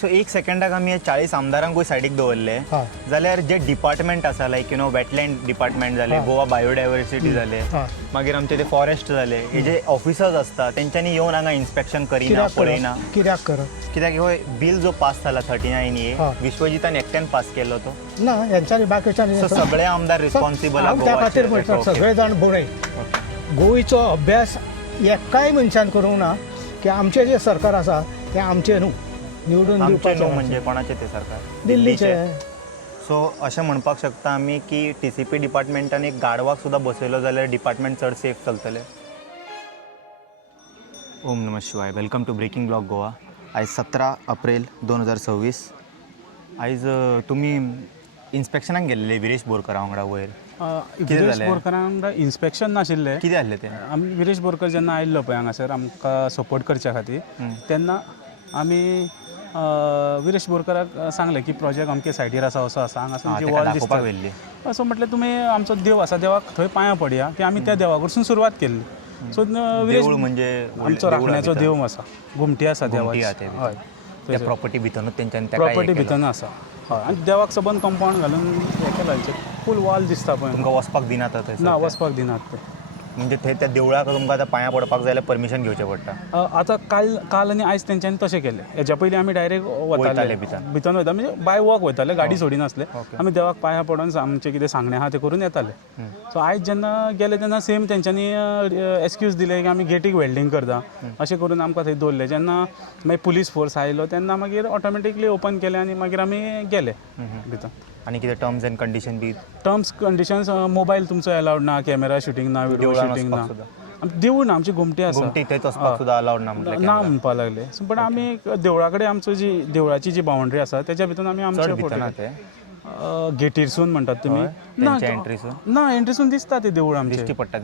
So एक सेकंडाक आमी 40 आमदारांकूय सायडीक दवरले जाल्यार जे डिपार्टमेंट आसा लायक वेटलँड डिपार्टमेंट जाले, गोवा बायोडायवर्सिटी जाले, मागीर आमचे ते फॉरेस्ट जाले, हे जे ऑफिसर्स असता तेंच्यांनी येवन हांगा इन्स्पेक्शन करिना पळयना कित्याक करप? कित्याक हो बिल जो पास जाला 39A विश्वजितान एकट्यान पास केलो तो. ना यांच्यानी बाकीच्यांनी सो सगळे आमदार रिस्पॉन्सिबल त्या खातीर म्हणटा सगळे जाण बरे. गोंयचो अभ्यास एकाय मनशान करूंक ना की आमचें जे सरकार आसा तें आमचें न्हू, निवडून दिवपाचें म्हणजे कोणाचे ते सरकार? दिल्लीचे. सो अशें म्हणपाक शकता आमी की TCP डिपार्टमेंटान एक गाडवाक सुद्दां बसयलो जाल्यार डिपार्टमेंट चड सेफ चलतले. ओम नमः शिवाय. Welcome to breaking blog Goa. आयज 17 एप्रिल 2026. आयज तुमी इन्स्पेक्शनाक गेल्ले विरेश बोरकर वांगडा वयर. विरेश बोरकरान वांगडा इन्स्पेक्शन नाशिल्लें. कितें आसलें तें? आमी विरेश बोरकर जेन्ना आयिल्लो पळय हांगासर आमकां सपोर्ट करच्या खातीर तेन्ना आमी विरेश बोरकराक सांगलें की प्रोजेक्ट अमके सायडीर आसा, असो आसा, हांगासर जी वॉल दिसता असो म्हटलें तुमी आमचो देव आसा देवाक थंय पांयां पडया की आमी त्या देवा कडसून सुरवात केल्ली. सो विरेश म्हणजे आमचो राखण्याचो देव आसा, घुमटी आसा देवाची. हय, त्या प्रॉपर्टी भितरूच तेंच्यांनी प्रॉपर्टी भितर आसा. हय, आनी देवाक सबंद कंपाउंड घालून हें केलां, फूल वॉल दिसता पळय. तुमकां वचपाक दिनात थंय? ना, वचपाक दिनात ते. म्हणजे थंय त्या देवळाक तुमकां आतां पांयां पडपाक जाय जाल्यार परमिशन घेवचें पडटा. आतां काल आनी आयज तेंच्यांनी तशें केलें. हेच्या पयलीं आमी डायरेक्ट वताले भितर वयता म्हणजे बाय वॉक वयताले, गाडी सोडिनासले. आमी देवाक पांयां पडोन आमचें कितें सांगणें आहा तें करून येताले. सो आयज जेन्ना गेले तेन्ना सेम तेंच्यांनी एक्सक्यूज दिले की आमी गेटीक वेल्डिंग करता अशें करून आमकां थंय दवरलें. जेन्ना मागीर पुलीस फोर्स आयलो तेन्ना मागीर ऑटोमॅटिकली ओपन केलें आनी मागीर आमी गेले भितर. आनी कितें टर्म्स एंड कंडिशन बी? टर्म्स कंडिशन्स मोबायल तुमचो अलाउड ना, कॅमेरा शूटिंग ना, व्हिडिओ शूटिंग ना. देवूळ ना, आमची घुमटी आसा. घुमटी थंय वचपाक सुद्दां अलाउड ना ना म्हणपा लागले. पण आमी देवळा कडेन आमचो जी देवळाची जी बाउंड्री आसा तेच्या भितर आमी आमचे गेटीरसून म्हणटात तुमी. ना, एंट्रीसून दिसता ते देवूळ आमचें. दिश्टी पडटा.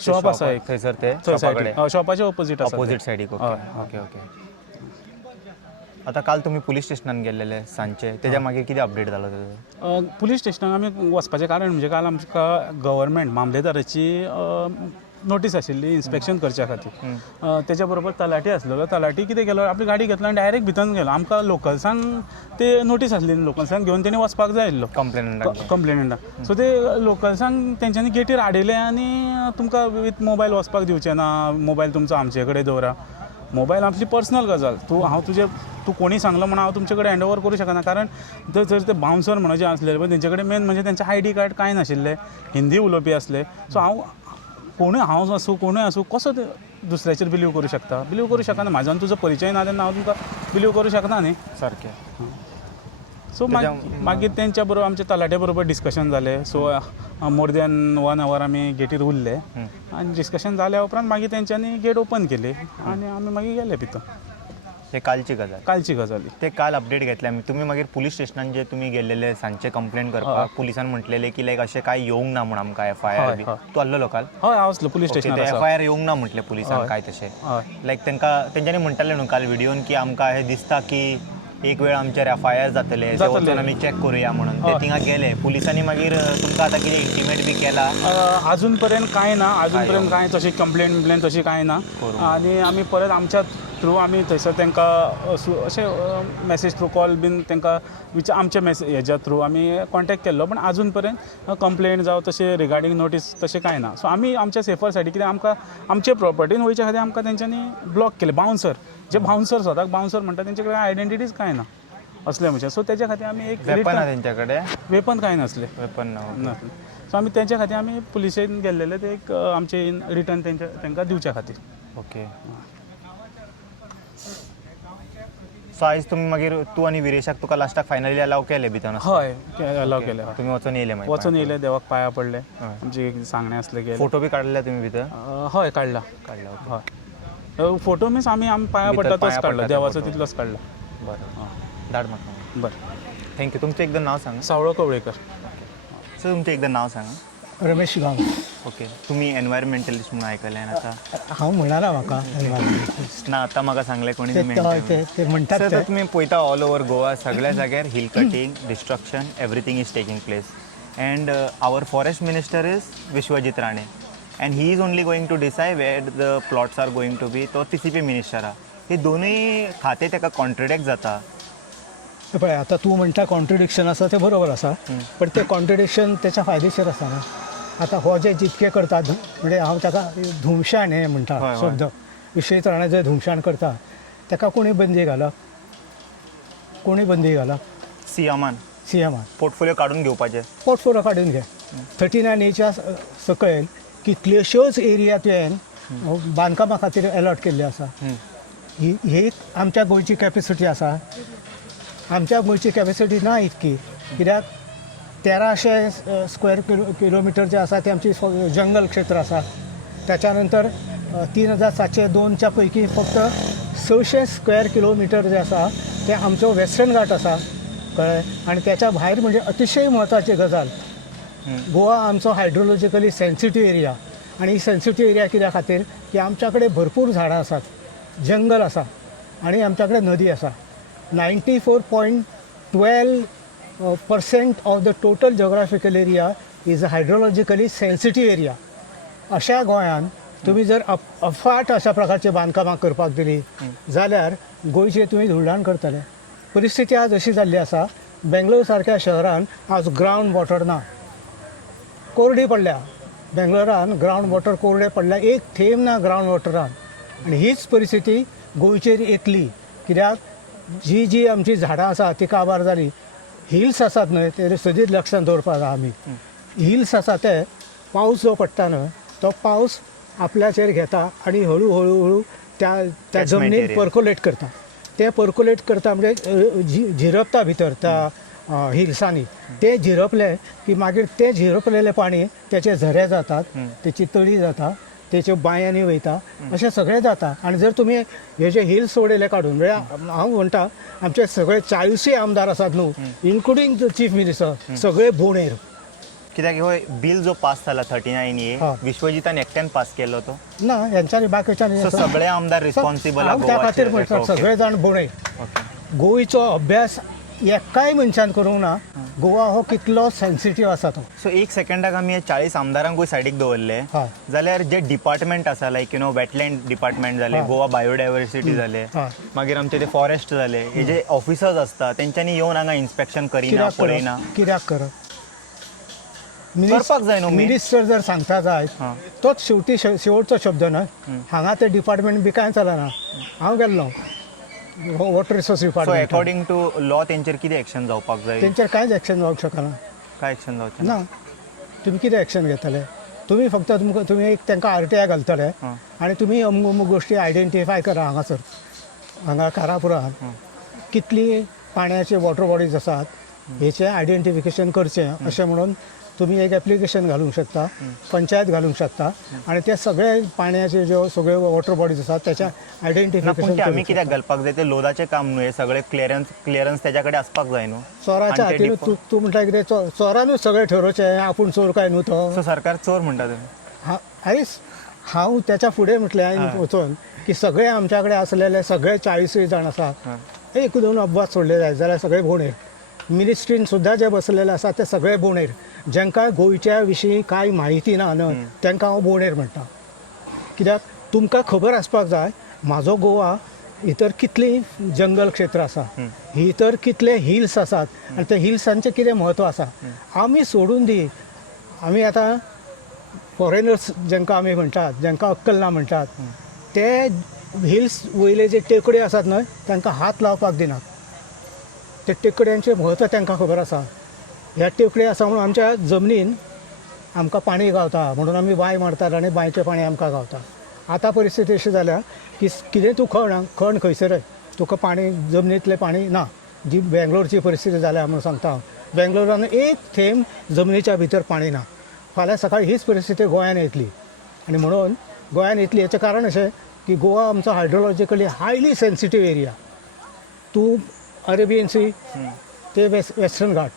शॉप आसा एक थंयसर ते शॉपाच्या ऑपोजीट आसा. ऑपोजीट सायडीक. Okay okay. आतां काल तुमी पुलीस स्टेशनान गेल्लेले सांजचे, तेज्या मागीर कितें अपडेट जालो तेजो? पुलीस स्टेशनाक आमी वचपाचें कारण म्हणजे काल आमकां गव्हर्मेंट मामलेदाराची नोटीस आशिल्ली इन्स्पेक्शन करच्या खातीर. तेच्या बरोबर तलाटी आसलो. तलाटी कितें केलो, आपली गाडी घेतलो आनी डायरेक्ट भितर गेलो. आमकां लोकल्सांक ते नोटीस आसली, लोकल्सांक घेवन तेणी वचपाक जाय आसलो कंप्लेनंटाक. सो ते लोकल्सांक तेंच्यांनी गेटीर आडयले आनी तुमकां विथ मोबायल वचपाक दिवचें ना, मोबायल तुमचो आमचे कडेन दवरा. मोबायल आपली पर्सनल गजाल. तूं कोणी सांगलो म्हणून हांव तुमचे कडेन हँडओवर करूं शकना. कारण जर ते बाउन्सर म्हणून जे आसले पळय तेंचे कडेन मेन म्हणजे तेंचे ID कार्ड कांय नाशिल्ले, हिंदी उलोवपी आसले. सो हांव आसूं कोणूय आसूं कसो दुसऱ्याचेर बिलीव करूं शकता? बिलीव करूं शकना. म्हाजो तुजो परिचय ना तेन्ना हांव तुमकां बिलीव करूं शकना न्ही. सारकें. सो मागीर तेंच्या बरोबर आमच्या तलाट्या बरोबर डिस्कशन जालें. सो मोर दॅन 1 hour आमी गेटीर उरले आनी डिस्कशन जाल्या उपरांत मागीर तेंच्यांनी गेट ओपन केली आनी आमी मागीर गेले भितर. ते कालची गजाल. ते काल अपडेट घेतले आमी. तुमी मागीर पुलीस स्टेशनान जे तुमी गेल्लेले सांजचे कंप्लेंट करपाक, पुलिसान म्हटलेले की लायक अशें कांय येवंक ना म्हणून आमकां FIR बी. तूं आसलो काल? हय, हांव आसलो पुलीस स्टेशनार. FIR येवंक ना म्हटलें पुलिसान कांय तशें. लायक तेंच्यांनी म्हणटाले न्हू काल व्हिडिओन की आमकां हें दिसता की एक वेळ आमचेर FIR जातले, ते वचून आमी चॅक करुया म्हणून. ते थिंगा गेले. पुलिसांनी मागीर तुमकां आतां कितें इंटिमेट बी केला? अजून पर्यंत कांय ना. अजून कांय तशी कंप्लेंट तशी कांय ना. आनी आमी परत आमच्या थ्रू आमी थंयसर तांकां अशें मेसेज थ्रू कॉल बीन तांकां आमच्या हेच्या थ्रू आमी कॉन्टेक्ट केल्लो. पण अजून पर्यंत कंप्लेंट जावं तशें रिगार्डींग नोटीस तशें कांय ना. सो आमी आमच्या सेफर सायडीक कितें आमकां आमचे प्रॉपर्टीन वयच्या खातीर आमकां तेंच्यांनी ब्लॉक केले. बाउन्सर जे स्वताक बाउन्सर म्हणटा तेंचे कडेन आयडेंटिटीज कांय ना असले म्हणजे. सो तेच्या खातीर आमी एक तेंच्या कडेन वेपन कांय नासले. नासले. सो आमी तेंच्या खातीर आमी पुलिशेन गेल्लेले ते एक आमचे रिटर्न तांकां दिवच्या खातीर. ओके. सो आयज तुमी मागीर तूं आनी विरेशाक तुका लास्टाक फायनली अलाव केले भितर? हय, अलाव केले. तुमी वचून येयले? वचून येयले, देवाक पांयां पडले, आमचे सांगणे असले गेले. फोटो बी काडले तुमी भितर? हय, काडला. हय, फोटो मीन्स आमी पांयां पडटा तोच काडला, देवाचो तितलोच काडला. बरें, धाड म्हाका. बरें, थँक्यू. तुमचें एकदां नांव सांगा. सावळो कवळेकर. सो तुमचें एकदां नांव सांगा. रमेश गांव. ओके. तुमी एनवायरमेंटलिस्ट म्हणून आयकलें आतां? हांव म्हणना म्हाका ना, आतां म्हाका सांगलें कोणी ते म्हणटात. सर तुमी पळयता ऑल ओवर गोवा सगळ्या जाग्यार hill cutting, destruction, everything is taking place. And our forest minister is Vishwajit Rane. And he is only going to decide where the plots are going to be. तो TCP मिनिस्टर आहा. हे दोन्ही खाते ताका कॉन्ट्रडिक्ट जाता. पळय आतां तूं म्हणटा कॉन्ट्रडिक्शन आसा तें बरोबर आसा, पण तें कॉन्ट्रडिक्शन तेच्या फायदेशीर आसा ना. आतां हो जे जितके करता म्हणजे हांव ताका धुमशाण हें म्हणटा हय, हय. शब्द विशयितपणान जे धुमशाण करता ताका कोणी बंदी घालप, कोणी बंदी घालप? सीएमान सीएमान पोर्टफोलिओ काढून घेवपाचे. पोर्टफोलिओ काडून घे. 39A सकयल कितल्योश्योच एरिया तुवें बांदकामा खातीर अलॉट केल्ले आसा. ही आमच्या गोंयची कॅपेसिटी आसा. आमच्या गोंयची कॅपेसिटी ना इतकी, कित्याक 1300 स्क्वेअर किलोमिटर जे आसा ते आमची जंगल क्षेत्र आसा. त्याच्या नंतर 3702च्या पैकी फक्त 600 स्क्वेअर किलोमिटर जे आसा ते आमचो वेस्टर्न घाट आसा, कळ्ळें. आनी त्याच्या भायर म्हणजे अतिशय म्हत्वाची गजाल, गोवा आमचो हायड्रोलॉजिकली सेन्सिटीव एरिया. आणि ही सेन्सिटीव एरिया कित्या खातीर की आमच्या कडेन भरपूर झाडां आसात, जंगल आसा आणि आमच्या कडेन नदी आसा. 94.12% of the total geographical area is a hydrologically sensitive area. अशा गोंयान तुम्ही जर अफाट अशा प्रकारचे बांदकामां करपाक दिली जाल्यार गोंयचे तुमी धुळ्ळाण करतले. परिस्थिती आज अशी जाल्ली आसा, बेंगलोर सारक्या शहरान आज ग्रावंड वॉटर ना, कोरडी पडल्या. बेंगलोरान ग्रावंड वॉटर कोरडे पडल्या, एक थेंब ना ग्रावंड वॉटरान. आणि हीच परिस्थिती गोंयचेर येतली, कित्याक जी आमची झाडां आसा ती काबार जाली. हिल्स आसात न्हय ते सदींच लक्षांत दवरपाक जाय आमी. हिल्स आसा ते पावस जो पडटा न्हय तो पावस आपल्याचेर घेता आणि हळू हळू त्या जमनीन area. पर्कोलेट करता. ते पर्कोलेट करता म्हणजे झिरपता भितर त्या हिल्सांनी. ते झिरपले की मागीर ते झिरपलेले पाणी त्याचे झरे जातात, त्याची तळी जाता, त्याच्यो बांयांनी वयता, अशें सगळें जाता. आनी जर तुमी हे जे हिल्स सोडयले काडून, म्हणजे हांव म्हणटा आमचे सगळे 40 आमदार आसात न्हू, इन्क्लुडींग द चीफ मिनिस्टर, सगळे बोंडेर. कित्याक हो बिल जो पास जाला 39A हा. विश्वजितान एकट्यान पास केलो तो. ना यांच्यानी बाकीच्यांनी सो सगळे आमदार रिस्पॉन्सिबल हांव त्या खातीर म्हणटा सगळे जाण बोंडेर. गोंयचो अभ्यास एकाय मनशान करूंक ना, गोवा हो कितलो सेन्सिटीव आसा तो. सो एक सेकंडाक आमी 40 आमदारांकूय सायडीक दवरले हा. जाल्यार जे डिपार्टमेंट आसा लायक वेटलँड डिपार्टमेंट जाले, हा. गोवा बायोडायवर्सिटी जाले, हा. मागीर आमचे ते फॉरेस्ट जाले, हे जे ऑफिसर्स आसता तेंच्यांनी येवन हांगा इन्स्पेक्शन करिना, पळयना, कित्याक करप? करपाक जाय न्हू. मिनिस्टर जर सांगता जाय हा. तोच शेवटी शेवटचो शब्द न्हय. हांगा ते डिपार्टमेंट बी कांय चलना. हांव गेल्लो वॉटर रिसोर्स सो डिपार्टमेंट, अकॉर्डिंग टू लॉ तेंचेर कितें एक्शन जावपाक जाय? तेंचेर कांयच एक्शन जावंक शकना. काय एक्शन जावचें ना, तुमी कितें एक्शन घेतले? तुमी फक्त तुमी एक तांकां RTI घालतले हा. आनी तुमी अमूक अमूक गोश्टी आयडेंटिफाय करा. हांगासर हांगा कारापुरान कितली पाण्याचे वॉटर बॉडीज आसात हेचें आयडेंटिफिकेशन करचें अशें म्हणून तुम्ही एक ॲप्लिकेशन घालूंक शकता, पंचायत घालूंक शकता आणि ते सगळे पाण्याचे जे सगळे वॉटर बॉडीज आसात त्याच्या पूण आयडेंटिफिकेशन ते आमी कित्याक घालपाक जाय? ते लोदाचें काम न्हू, हे सगळे क्लियरन्स तेच्या कडेन आसपाक जाय न्हू. चोराच्या आणि ते हातीन तूं म्हणटा कितें चोरानूच सगळें ठरोवचें, आपूण चोर काय न्हू तो. सो सरकार चोर म्हणटा तुमी? हांव त्याच्या फुडें म्हटलें हांवें वचून की सगळे आमच्या कडेन आसलेले सगळे 40 जाण आसात, एक दोन अपवाद सोडले जाय जाल्यार सगळे बोंडेर. मिनिस्ट्रीन सुद्दां जे बसलेले आसात ते सगळे बोंडेर. जांकां गोंयच्या विशीं कांय म्हायती ना न्हय तांकां हांव बोंडेर म्हणटा. कित्याक तुमकां खबर आसपाक जाय म्हाजो गोवा भितर कितली जंगल क्षेत्र आसा, भितर कितले हिल्स आसात आनी त्या हिल्सांचें कितें म्हत्व आसा. आमी सोडून दी, आमी आतां फॉरेनर्स जांकां आमी म्हणटात, जांकां अक्कल ना म्हणटात, ते हिल्स वयले जे टेकड्यो आसात न्हय तांकां हात लावपाक दिनात. ते टेकड्यांचें म्हत्व तांकां खबर आसा. ह्या टेकड्यो आसा म्हणून आमच्या जमनीन आमकां पाणी गावता, म्हणून आमी बांय मारतात आनी बांयचें पाणी आमकां गावता. आतां परिस्थिती अशी जाल्या की कितें तूं खण खंयसरय तुका पाणी जमनींतलें पाणी ना. जी बेंगलोरची परिस्थिती जाल्या म्हणून सांगता हांव. बेंगलोरान एक थेंब जमनीच्या भितर पाणी ना. फाल्यां सकाळीं हीच परिस्थिती गोंयान येतली. आनी म्हणून गोंयान येतली हेचें कारण अशें की गोवा आमचो हायड्रोलॉजिकली हायली सेन्सिटीव एरिया. तूं अरेबियन सी ते वेस्टर्न घाट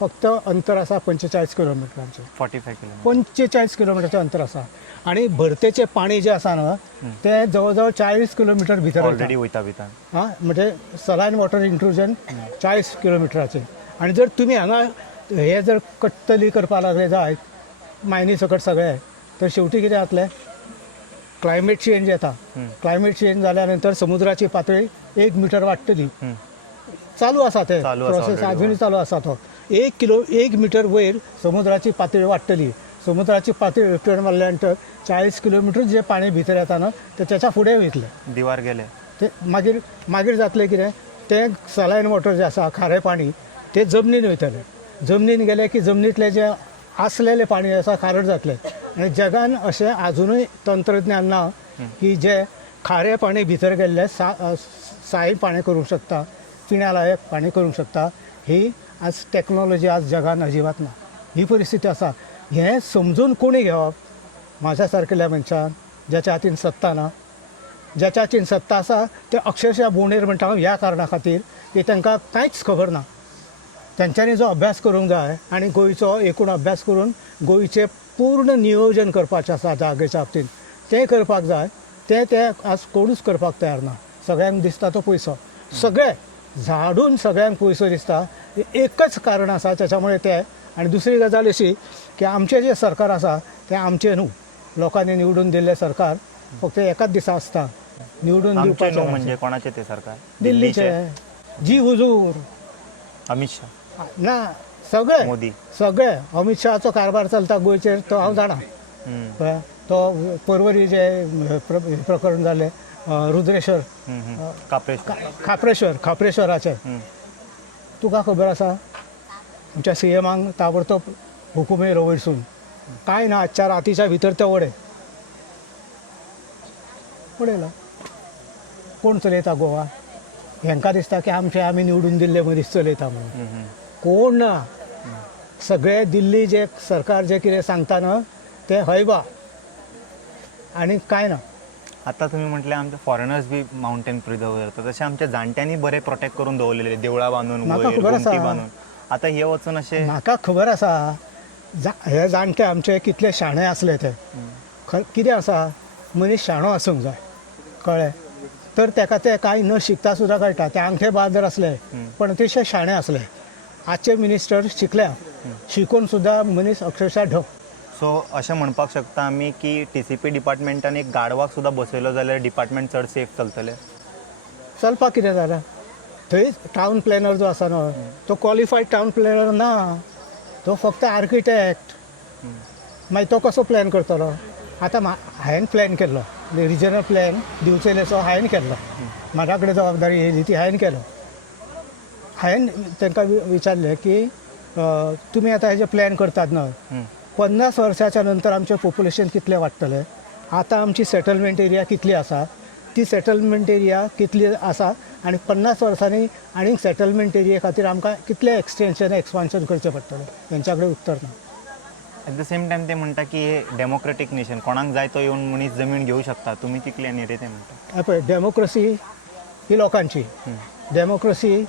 फक्त अंतर आसा 45 किलोमिटरांचें. 45 किलोमीटर 45 किलोमिटरचें अंतर आसा. आनी भरतेचें पाणी जें आसा न्हय तें जवळ जवळ 40 किलोमिटर भितर ऑलरेडी वयता भितर. हां, म्हणजे सलायन वॉटर इंट्रुजन 40 किलोमिटराचें. आनी जर तुमी हांगा हे जर कट्टली करपाक लागले जायत मायनी सकट सगळे, तर शेवटी कितें जातलें? क्लायमेट चेंज येता क्लायमेट चेंज जाल्यानंतर समुद्राची पातळी 1 मीटर वाडटली चालू आसा ते चालू आसा प्रोसेस already. अजूनही चालू आसा तो 1 मीटर वयर समुद्राची पातळी वाडटली समुद्राची पातळी वाडल्यानंतर 40 किलोमीटर जे पाणी भितर येता ना ते त्याच्या फुडें वयतलें दिवार गेले ते मागीर जातलें कितें तें सलायन वॉटर जें आसा खारें पाणी ते जमनीन वयतलें जमनीन गेलें की जमनींतलें जें आसलेलें पाणी आसा खारट जातलें आनी जगान अशें आजुनूय तंत्रज्ञान ना की जे खारें पाणी भितर गेल्लें साय पाणी करूंक शकता पिण्यालायक पाणी करूंक शकता ही आज टॅक्नॉलॉजी आज जगान अजिबात ना ही परिस्थिती आसा हें समजून कोणी घेवप म्हाज्या सारकेल्या मनशान ज्याच्या हातीन सत्ता ना ज्याच्या हातीन सत्ता आसा ते अक्षरशः बोंडेर म्हणटा हांव ह्या कारणां खातीर की तांकां कांयच खबर ना तेंच्यांनी जो अभ्यास करूंक जाय आनी गोंयचो एकूण अभ्यास करून गोंयचें पूर्ण नियोजन करपाचें आसा जागेच्या बाबतींत तें करपाक जाय ते आज कोणूच करपाक तयार ना सगळ्यांक दिसता तो पयसो सगळे झाडून सगळ्यांक पयसो दिसता एकच कारण आसा त्याच्यामुळे ते आनी दुसरी गजाल अशी की आमचें जें सरकार आसा तें आमचें न्हू लोकांनी निवडून दिल्लें सरकार फक्त एकाच दिसा आसता निवडून आमचे दिवपाचें न्हू म्हणजे कोणाचे ते सरकार दिल्लीचे जी हुजूर अमित शाह ना सगळे मोदी सगळे अमित शहाचो कारभार चलता गोंयचेर तो हांव जाणा कळ्ळें? तो पर्वरी जे प्रकरण जालें रुद्रेश्वर खापरेश्वराचें तुका खबर आसा आमच्या CMाक ताबडतोब हुकुमेर वयरसून कांय ना आजच्या रातीच्या भितर ते उडयला कोण चलयता गोवा हेंकां दिसता की आमी निवडून दिल्ले मनीस चलयता म्हणून कोण ना सगळे दिल्ली जे सरकार जे कितें सांगता ना ते हयबा आनी कांय ना आता तुम्ही म्हटले आमचे फॉरेनर्स बी माउंटेन प्रिझर्व करतात तसे आमच्या जाणट्यांनी बरे प्रोटेक्ट करून दवरलेले देवळां बांदून म्हाका वयर, खबर आसा. घुमटी बांदून आता हे वचून असे म्हाका खबर आसा हे जाणटे आमचे कितले शाणे आसले ते कितें आसा मनीस शाणो आसूंक जाय कळ्ळें तर तेका ते कांय न शिकता सुद्दां कळटा ते आंगठे बादर आसले पण तेशे शाणे आसले आजचे मिनिस्टर शिकल्या शिकून सुद्दां मनीस अक्षरशः ढग सो अशें म्हणपाक शकता आमी की TCP डिपार्टमेंटान एक गाडवाक सुद्दां बसयलो जाल्यार डिपार्टमेंट चड सेफ चलतले चलपाक कितें जालें थंय टावन प्लॅनर जो आसा न्हय तो क्वॉलिफायड टावन प्लॅनर ना तो फक्त आर्किटेक्ट मागीर तो कसो प्लॅन करतलो आतां हांवें प्लॅन केल्लो रिजनल प्लॅन दिवचेलेचो हांवें केल्लो म्हाज्या कडेन जबाबदारी येयली ती हांवें केलो हांवें तांकां विचारलें की तुमी आतां हेजे प्लॅन करतात न्हय 50 वर्साच्या नंतर आमचें पॉप्युलेशन कितलें वाडटलें आतां आमची सेटलमेंट एरिया कितली आसा ती सेटलमेंट एरिया कितली आसा आनी 50 वर्सांनी आनीक सेटलमेंट एरिये खातीर आमकां कितलें एक्सपान्शन करचें पडटलें हेंच्या कडेन उत्तर ना एट द सेम टायम ते म्हणटा की हे डेमोक्रेटीक नेशन कोणाक जाय तो येवन मनीस जमीन घेवं शकता तुमी तितले न्ही रे ते म्हणटा पळय डेमोक्रेसी ही लोकांची डेमोक्रेसी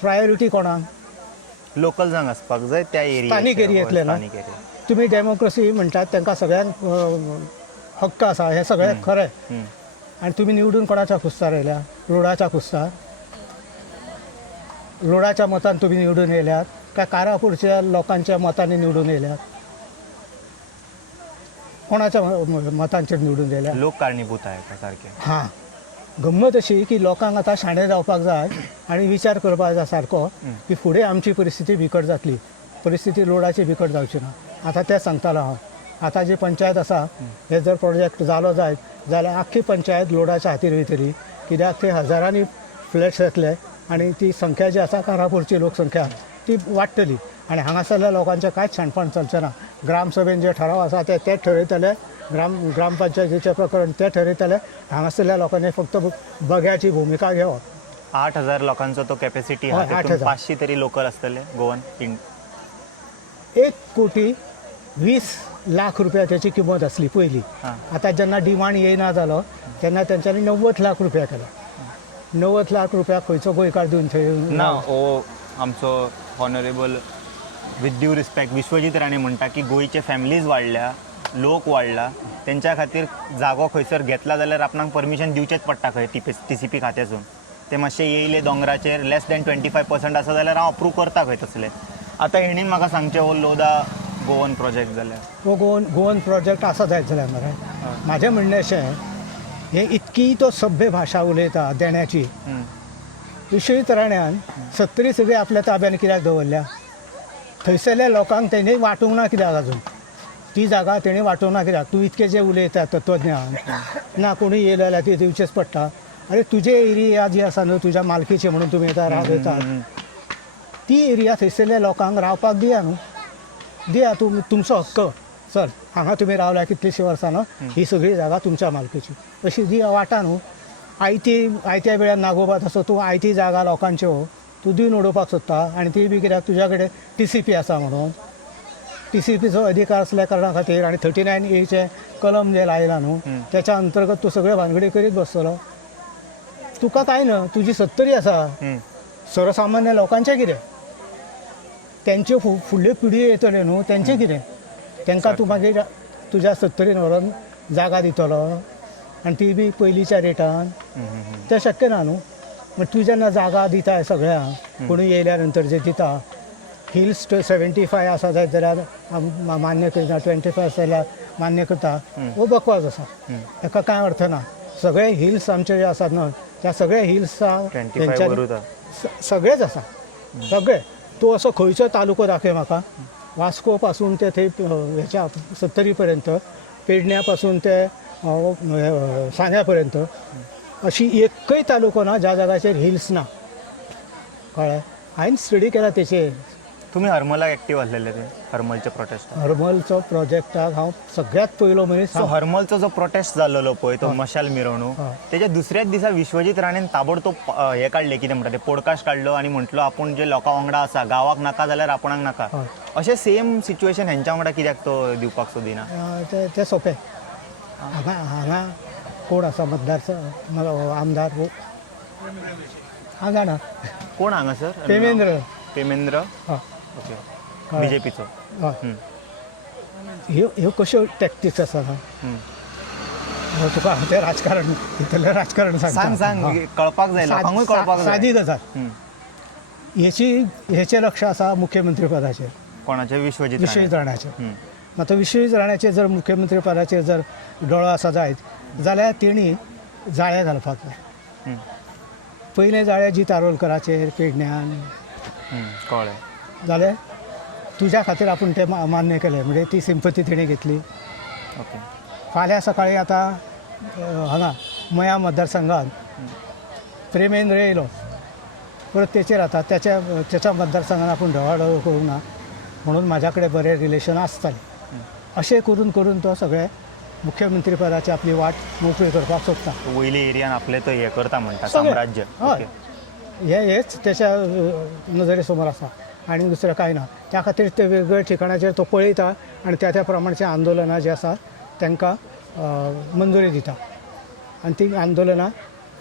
प्रायोरिटी कोणाक लोकल जांग आसपाक जाय त्या स्थानीक एरियेंतले ना तुमी डेमोक्रेसी म्हणटात तांकां सगळ्यांक हक्क आसा हें सगळें खरें आनी तुमी निवडून कोणाच्या कुस्तार येयल्या रोडाच्या कुस्तार रोडाच्या मतान तुमी निवडून येयल्यात काय कारापूरच्या लोकांच्या मतांनी निवडून येयल्यात कोणाच्या मतांचेर निवडून येयल्यात लोक कारणीभूत आहे सारखे हां गंमत अशी की लोकांक आतां शाणे जावपाक जाय आनी विचार करपाक जाय सारको की फुडें आमची परिस्थिती बिकट जातली परिस्थिती रोडाची बिकट जावची ना आतां तें सांगतालो हांव आतां जी पंचायत आसा हे जर प्रोजेक्ट जालो जायत जाल्यार आख्खी पंचायत लोडाच्या हातीर वयतली कित्याक ते हजारांनी फ्लॅट्स येतले आनी ती संख्या जी आसा कारापूरची लोकसंख्या ती वाडटली आनी हांगासरल्या लोकांचें कांयच शाणपण चलचें ना ग्रामसभेन जे ठराव आसा ते ठरयतले ग्रामपंचायतीचें प्रकरण ते ठरयतले हांगासरल्या लोकांनी फक्त बग्याची भुमिका घेवप 8,000 लोकांचो तो कॅपॅसिटी हय, आहा 8,000. 500 तरी लोकल आसतले गोवन 1,20,00,000 रुपया त्याची किंमत आसली पयलीं हां. आतां जेन्ना डिमांड येयना जालो तेन्ना तेंच्यांनी 90,00,000 रुपया केलो 90,00,000 रुपया खंयचो गोंयकार दिवन थंय ना ओ आमचो honourable with due respect Vishwajit Rane म्हणटा की गोंयचे फॅमिलीज वाडल्या लोक वाडला तेंच्या खातीर जागो खंयसर घेतला जाल्यार आपणाक परमिशन दिवचेच पडटा खंय TCP खात्यासून ते मातशे येयले दोंगराचेर लेस दॅन 25% आसा जाल्यार हांव अप्रूव करता खंय तसले आतां हेणीन म्हाका सांगचें हो लोदा गोवन प्रोजेक्ट जाल्यार हो गोवन प्रोजेक्ट आसा जायत जाल्यार मरे माझें म्हणणें अशें हे इतकी तो सभ्य भाशा उलयता देण्याची विशयीत राण्यान सत्तरी सगळी आपल्या ताब्यान कित्याक दवरल्या थंयसरल्या लोकांक तेणी वांटूंक ना कित्याक अजून ती जागा तेणी वांटूंक ना कित्याक तूं इतकें जें उलयता तत्वज्ञान ना कोणूय येयलो जाल्यार ती दिवचेच पडटा अरे तुजे एरिया जी आसा न्हू तुज्या मालकीची म्हणून तुमी आतां रावयतात ती एरिया थंयसरल्या लोकांक रावपाक दिया न्हू दिया तुमचो हक्क चल हांगा तुमी रावल्या कितलींशीं वर्सां न्हू ही सगळी जागा तुमच्या मालकीची अशी दिया वाटा न्हू आयत्या वेळार नागोबा तसो तूं आयती जागा लोकांच्यो तूं दिवन उडोवपाक सोदता आनी ती बी कित्याक तुज्या कडेन TCP आसा म्हणून TCPचो अधिकार असल्या कारणां खातीर आनी 39A कलम जे लायला न्हू त्याच्या अंतर्गत तूं सगळे भानगडी करीत बसतलो तुका कांय ना तुजी सत्तरी आसा सर्वसामान्य लोकांचें कितें तेंच्यो फुडल्यो पिढयो येतल्यो न्हू तेंचें कितें तांकां तूं मागीर तुज्या सत्तरीन व्हरून जागा दितलो आनी ती बी पयलींच्या रेटान तें शक्य ना न्हू मग तूं जेन्ना जागा दिताय सगळ्यांक कोणूय येयल्या नंतर जे दिता हिल्स 75 आसा जाल्यार मान्य करता 25 जाल्यार मान्य करता हो बकवास आसा ताका कांय अर्थ ना सगळे हिल्स आमचे जे आसात न्हू त्या सगळे हिल्स सगळेच आसा सगळे तूं असो खंयचो तालुको दाखय म्हाका वास्को पासून ते थंय हेच्या 70 पर्यंत पेडण्या पासून ते सांग्या पर्यंत अशी एकय तालुको ना ज्या जाग्याचेर हिल्स ना कळ्ळें हांवें स्टडी केला तेचेर तुम्ही हरमलाक ऍक्टिव्ह आसलेले ते हरमलचे प्रोटेस्ट हरमलचो प्रोजेक्टाक हांव सगळ्यात पयलो मनीस सो हरमलचो जो प्रोटेस्ट जाल्लो पळय तो मशाल मिरवणूक तेच्या दुसऱ्याच दिसा विश्वजीत राणेन ताबडतोब हे काडले कितें म्हणटा ते पॉडकास्ट काडलो आनी म्हटलो आपूण जे लोकां वांगडा आसा गांवाक नाका जाल्यार आपणाक नाका अशें सेम सिच्युएशन हेंच्या वांगडा कित्याक तो दिवपाक सोदिना तें सोंपें हांगा कोण आसा मतदार आमदार हांव जाणा कोण हांगा सर पेमेंद्र ओके BJPचो ह्यो कश्यो टॅक्टिक्स आसा तुका हांव तें राजकारण इतलें राजकारण सांग कळपाक जाय लोकांकूय कळपाक जाय सादी गजाल हेचें लक्ष आसा मुख्यमंत्री पदाचेर कोणाचे विश्वजीत राणाचेर मात विश्वजीत राणाचेर जर मुख्यमंत्री पदाचेर जर दोळो आसा जायत जाल्यार तेणी जाळे घालपाक जाय पयले जाळे जी तारोलकराचेर पेडण्यान कळ्ळें जाल्यार तुज्या खातीर आपूण तें मान्य केलें म्हणजे ती सिंपती तेणी घेतली ओके फाल्यां सकाळीं आतां हांगा मया मतदारसंघात प्रेमेंद्र येयलो परत तेचेर आतां त्याच्या मतदारसंघात आपूण ढवळाढवळ करूंक ना म्हणून म्हाज्या कडेन बरें रिलेशन आसतालें अशें करून करून तो सगळे मुख्यमंत्री पदाची आपली वाट मोकळी करपाक सोदता वयल्या एरियान आपले तो हे करता म्हणटा साम्राज्य हय हेच त्याच्या नजरे समोर आसा आनी दुसरें कांय ना त्या खातीर ते वेगवेगळ्या ठिकाणाचेर तो पळयता आनी त्या प्रमाणेचे आंदोलनां जी आसा तांकां मंजुरी दिता आनी ती आंदोलनां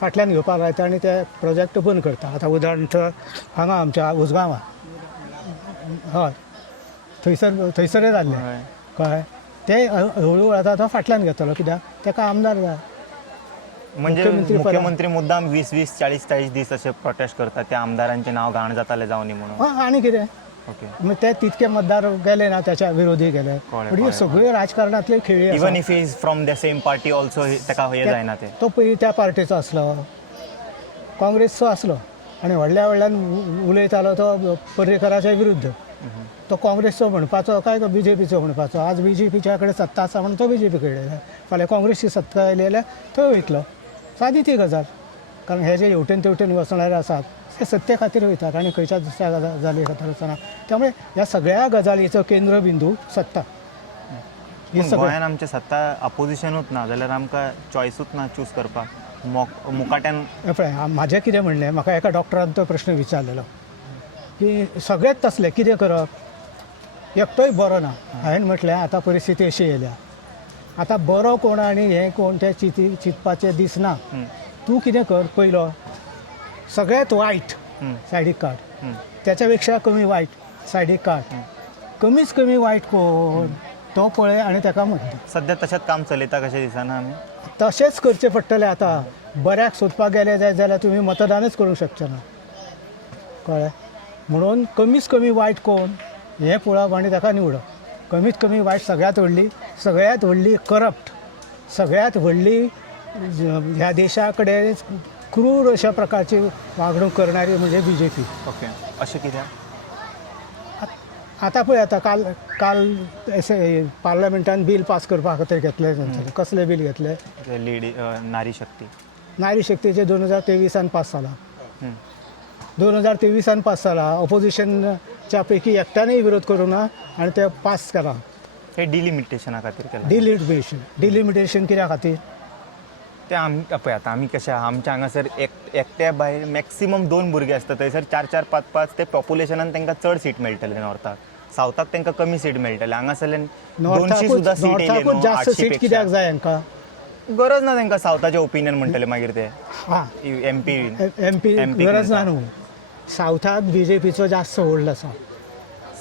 फाटल्यान घेवपाक लायता आनी ते प्रोजेक्ट बंद करता आतां उदाहरणार्थ हांगा आमच्या उसगांवां हय थंयसरय जाल्लें कळ्ळें ते हळू आतां तो फाटल्यान घेतलो कित्याक ताका आमदार जाय म्हणजे मुख्यमंत्री मुद्दाम 20-40 दीस असे प्रोटेस्ट करतात त्या आमदारांचे नाव घाण जाताले जावनी म्हणून आनी कितें ओके मग ते तितके मतदार गेले ना त्याच्या विरोधी गेले म्हणजे सगळे राजकारणातले खेळ even if is from the same party also ताका हे जायना ते तो पयलीं त्या पार्टीचो आसलो काँग्रेसचो आसलो आनी व्हडल्यान उलयतालो तो पर्रेकराच्या विरुद्ध तो काँग्रेसचो म्हणपाचो काय BJPचो म्हणपाचो आज BJPच्या कडेन सत्ता आसा म्हणून तो BJP कडेन फाल्यां काँग्रेसची सत्ता आयली जाल्यार थंय वयतलो सादी ती गजाल कारण हे जे हेवटेन तेवटेन वचणारे आसात ते सत्ते खातीर वयतात आनी खंयच्या दुसऱ्या गजाली खातीर वचना त्यामुळे ह्या सगळ्या गजालीचो केंद्रबिंदू सत्ता गोंयान आमचे सत्ता अपोजिशनूच ना जाल्यार आमकां चॉयसूच ना चूज करपाक मुकाट्यान पळय म्हाजें कितें म्हणलें म्हाका एका डॉक्टरान तो प्रश्न विचारलेलो की सगळेच तसले कितें करप एकटोय बरो ना हांवें म्हटलें आतां परिस्थिती अशी येयल्या आतां बरो कोण आनी हें कोण तें चिंतपाचें दिसना तूं कितें कर पयलो सगळ्यात वायट सायडीक काड त्याच्या पेक्षा कमी वायट सायडीक काड कमीच कमी वायट कोण तो पळय आनी ताका मत सध्या तशेंच काम चलयता कशें दिसना आमी तशेंच करचें पडटलें आतां बऱ्याक सोदपाक गेले जाल्यार तुमी मतदानच करूंक शकचे ना कळ्ळें म्हणून कमीच कमी वायट कोण हें पळप आनी ताका निवडप कमीत कमी वायट सगळ्यात व्हडली करप्ट सगळ्यात व्हडली ह्या देशा कडेन क्रूर अशा प्रकारची वागणूक करणारी म्हणजे BJP. ओके, अशें कित्याक? आतां पळय आतां काल पार्लमेंटान बील पास करपा खातीर घेतले तांच्यानी. कसलें बील घेतलें? नारी शक्ती. नारी शक्तीचे 2023 पास जाला. 2023 पास जाला. ऑपोजिशनच्या पैकी एकट्यानय विरोध करूं ना आणि ते पास केला. हे डिलिमिटेशना खातीर केलां. डिलिमिटेशन कित्या खातीर? ते पळय आतां आमी कशें आहा, आमच्या हांगासर एकट्या भायर मॅक्सिमम 2 भुरगे आसता, थंयसर 4-4, 5-5 ते पॉप्युलेशनान तांकां चड सीट मेळटले नॉर्थाक. सावथाक तांकां कमी सीट मेळटले. हांगासरल्यान 200 सुद्धा सीट येयले न्हू, जास्त 800 सीट कित्याक जाय हांकां? गरज ना तांकां सावथाचें ओपिनियन म्हणटले मागीर ते हां, MP गरज ना न्हू. सावथाक BJPचो जास्त होल्ड आसा.